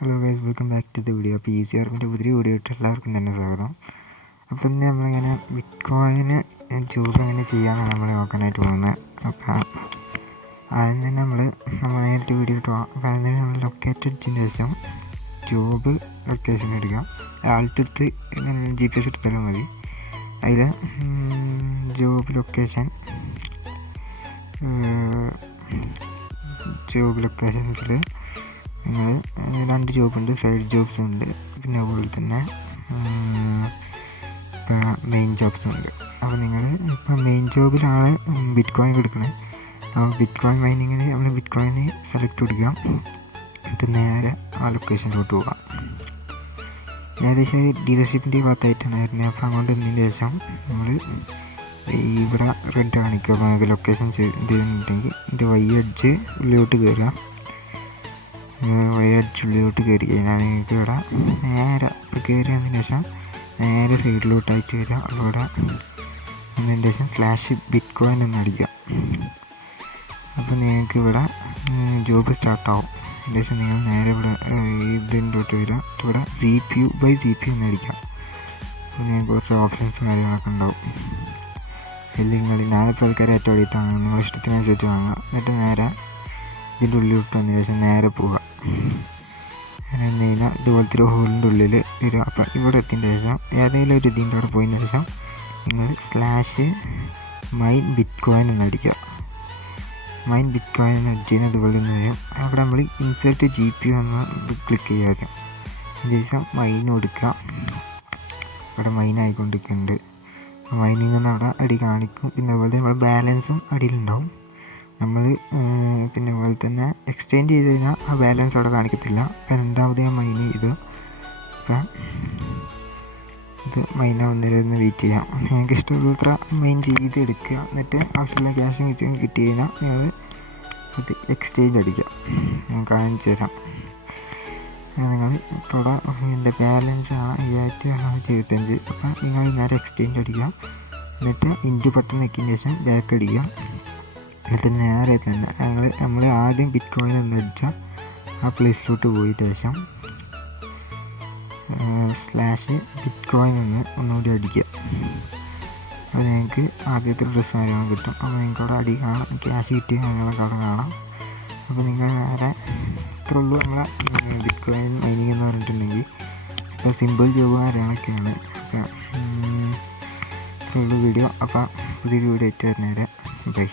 Hello guys, welcome back to the video. അപ്പോൾ ഈസി ആർമിൻ്റെ പുതിയ വീഡിയോ ഇട്ട് എല്ലാവർക്കും തന്നെ സ്വാഗതം. അപ്പോൾ ഇന്ന് നമ്മളിങ്ങനെ ബിറ്റ്കോയിന് ജോബ് എങ്ങനെ ചെയ്യാമെന്നാണ് നമ്മൾ നോക്കാനായിട്ട് പോകുന്നത്. അപ്പോൾ ആദ്യം തന്നെ നമ്മൾ നേരിട്ട് വീഡിയോ ഇട്ട് പോകാം. അപ്പോൾ അതിന് നമ്മൾ ലൊക്കേറ്റ് അടിച്ചതിന് ശേഷം ജോബ് ലൊക്കേഷൻ എടുക്കാം. ആൾട്ടെടുത്ത് GPS എടുത്താലും മതി. അതിൽ ജോബ് ലൊക്കേഷൻസിൽ നിങ്ങൾ 2 ജോബുണ്ട്, സൈഡ് ജോബ്സും ഉണ്ട്, പിന്നെ അതുപോലെ തന്നെ മെയിൻ ജോബ്സും ഉണ്ട്. അപ്പോൾ നിങ്ങൾ ഇപ്പോൾ മെയിൻ ജോബിലാണ് ബിറ്റ്കോയിൻ കൊടുക്കുന്നത്. അപ്പോൾ ബിറ്റ്കോയിൻ മൈനിങ്ങിന് നമ്മൾ ബിറ്റ്കോയിന് സെലക്ട് കൊടുക്കാം. എന്നിട്ട് നേരെ ആ ലൊക്കേഷനിലോട്ട് പോകാം. ഏകദേശം ഡീലർഷിപ്പിൻ്റെ ഭാഗത്തായിട്ടാണ് വരുന്നത്. അപ്പോൾ അങ്ങോട്ട് വന്നതിന് ശേഷം നമ്മൾ ഇവിടെ റെഡ് കാണിക്കുക. അപ്പോൾ നമുക്ക് ലൊക്കേഷൻ ചെയ്തിട്ടുണ്ടെങ്കിൽ ഇതിൻ്റെ എഡ്ജ് ഉള്ളിലോട്ട് കയറുക. ഉള്ളിലോട്ട് കയറി കഴിഞ്ഞാൽ നിങ്ങൾക്ക് ഇവിടെ നേരെ ഇപ്പോൾ കയറി വന്നതിന് ശേഷം നേരെ സൈഡിലോട്ടായിട്ട് വരിക. അവിടെ വന്നതിന് ശേഷം /ബിറ്റ്കോയിൻ എന്ന് അടിക്കുക. അപ്പോൾ നിങ്ങൾക്ക് ഇവിടെ ജോബ് സ്റ്റാർട്ടാവും. അതിന് ശേഷം നിങ്ങൾ നേരെ ഇവിടെ ഇതിലോട്ട് വരിക. ഇവിടെ CPU/GPU എന്ന് അടിക്കുക. അപ്പോൾ നിങ്ങൾക്ക് കുറച്ച് ഓപ്ഷൻസും കാര്യങ്ങളൊക്കെ ഉണ്ടാവും. അല്ലെങ്കിൽ ഞാനിപ്പോൾ ആൾക്കാർ ഏറ്റവും വേണ്ടിയിട്ടാണ് നിങ്ങൾ ഇഷ്ടത്തിനനുസരിച്ച് വാങ്ങുക. എന്നിട്ട് നേരെ ഇതിൻ്റെ ഉള്ളിലോട്ട് വന്നതിന് ശേഷം നേരെ പോവുക. അങ്ങനെ വന്നു കഴിഞ്ഞാൽ ഇതുപോലത്തെ ഒരു ഹോളിൻ്റെ ഉള്ളിൽ വരിക. അപ്പം ഇവിടെ എത്തിയതിന് ശേഷം ഏതെങ്കിലും ഒരു ഇതിൻ്റെ അവിടെ പോയതിന് ശേഷം നിങ്ങൾ /mine/bitcoin എന്ന് അടിക്കുക. mine/bitcoin എന്ന് അടിച്ച് കഴിഞ്ഞാൽ അതുപോലെ തന്നെ വരും. അവിടെ നമ്മൾ ഇൻസേർട്ട് GPU എന്ന് ക്ലിക്ക് ചെയ്യുക. അതിനുശേഷം മൈൻ കൊടുക്കുക. ഇവിടെ മൈൻ ആയിക്കൊണ്ടിരിക്കുന്നുണ്ട്. മൈനിങ് എന്ന് അവിടെ അടി കാണിക്കും. പിന്നെ അതുപോലെ നമ്മൾ ബാലൻസും അടിയിലുണ്ടാവും. നമ്മൾ പിന്നെ അതുപോലെ തന്നെ എക്സ്ചേഞ്ച് ചെയ്ത് കഴിഞ്ഞാൽ ആ ബാലൻസ് അവിടെ കാണിക്കത്തില്ല. രണ്ടാമത് ഞാൻ മൈൻ ചെയ്തു. അപ്പം ഇത് മൈനാവുന്നതിലൊന്ന് വെയിറ്റ് ചെയ്യാം. നിങ്ങൾക്ക് ഇഷ്ടമുള്ളത്ര മൈൻ ചെയ്ത് എടുക്കുക. എന്നിട്ട് ആവശ്യമുള്ള ക്യാഷ് കിട്ടി കഴിഞ്ഞാൽ നിങ്ങൾ അത് എക്സ്ചേഞ്ച് അടിക്കുക. ഞാൻ കാണിച്ചു തരാം. നിങ്ങൾ ഇവിടെ എൻ്റെ ബാലൻസ് 5625. അപ്പം നിങ്ങൾ നേരെ എക്സ്ചേഞ്ച് അടിക്കുക. എന്നിട്ട് ഇൻറ്റു ബട്ടൺ നെക്കിന് ശേഷം ബാക്ക് അടിക്കുക. എന്നിട്ട് നേരെ തന്നെ നമ്മൾ ആദ്യം ബിറ്റ്കോയിൻ എന്ന് അടിച്ചാൽ ആ പ്ലേസിലോട്ട് പോയിട്ട് ശേഷം /bitcoin എന്ന് ഒന്നുകൂടി അടിക്കുക. അപ്പോൾ നിങ്ങൾക്ക് ആദ്യത്തെ ഡ്രസ്സ് കാര്യങ്ങൾ കിട്ടും. അപ്പോൾ നിങ്ങൾക്ക് അവിടെ അടി കാണാം, ക്യാഷ് കിട്ടിയ കാര്യങ്ങളൊക്കെ അവിടെ കാണാം. അപ്പോൾ നിങ്ങൾ നേരെ ഇത്രേ ഉള്ളൂ നമ്മളെ ബിറ്റ്കോയിൻ മൈനിങ് എന്ന് പറഞ്ഞിട്ടുണ്ടെങ്കിൽ. ഇപ്പോൾ സിമ്പിൾ ജോബ് കാര്യങ്ങളൊക്കെയാണ്. അപ്പോൾ ഇത്രേ ഉള്ളൂ വീഡിയോ. അപ്പോൾ പുതിയൊരു വീഡിയോ ആയിട്ട് വരുന്നേരെ ബൈ.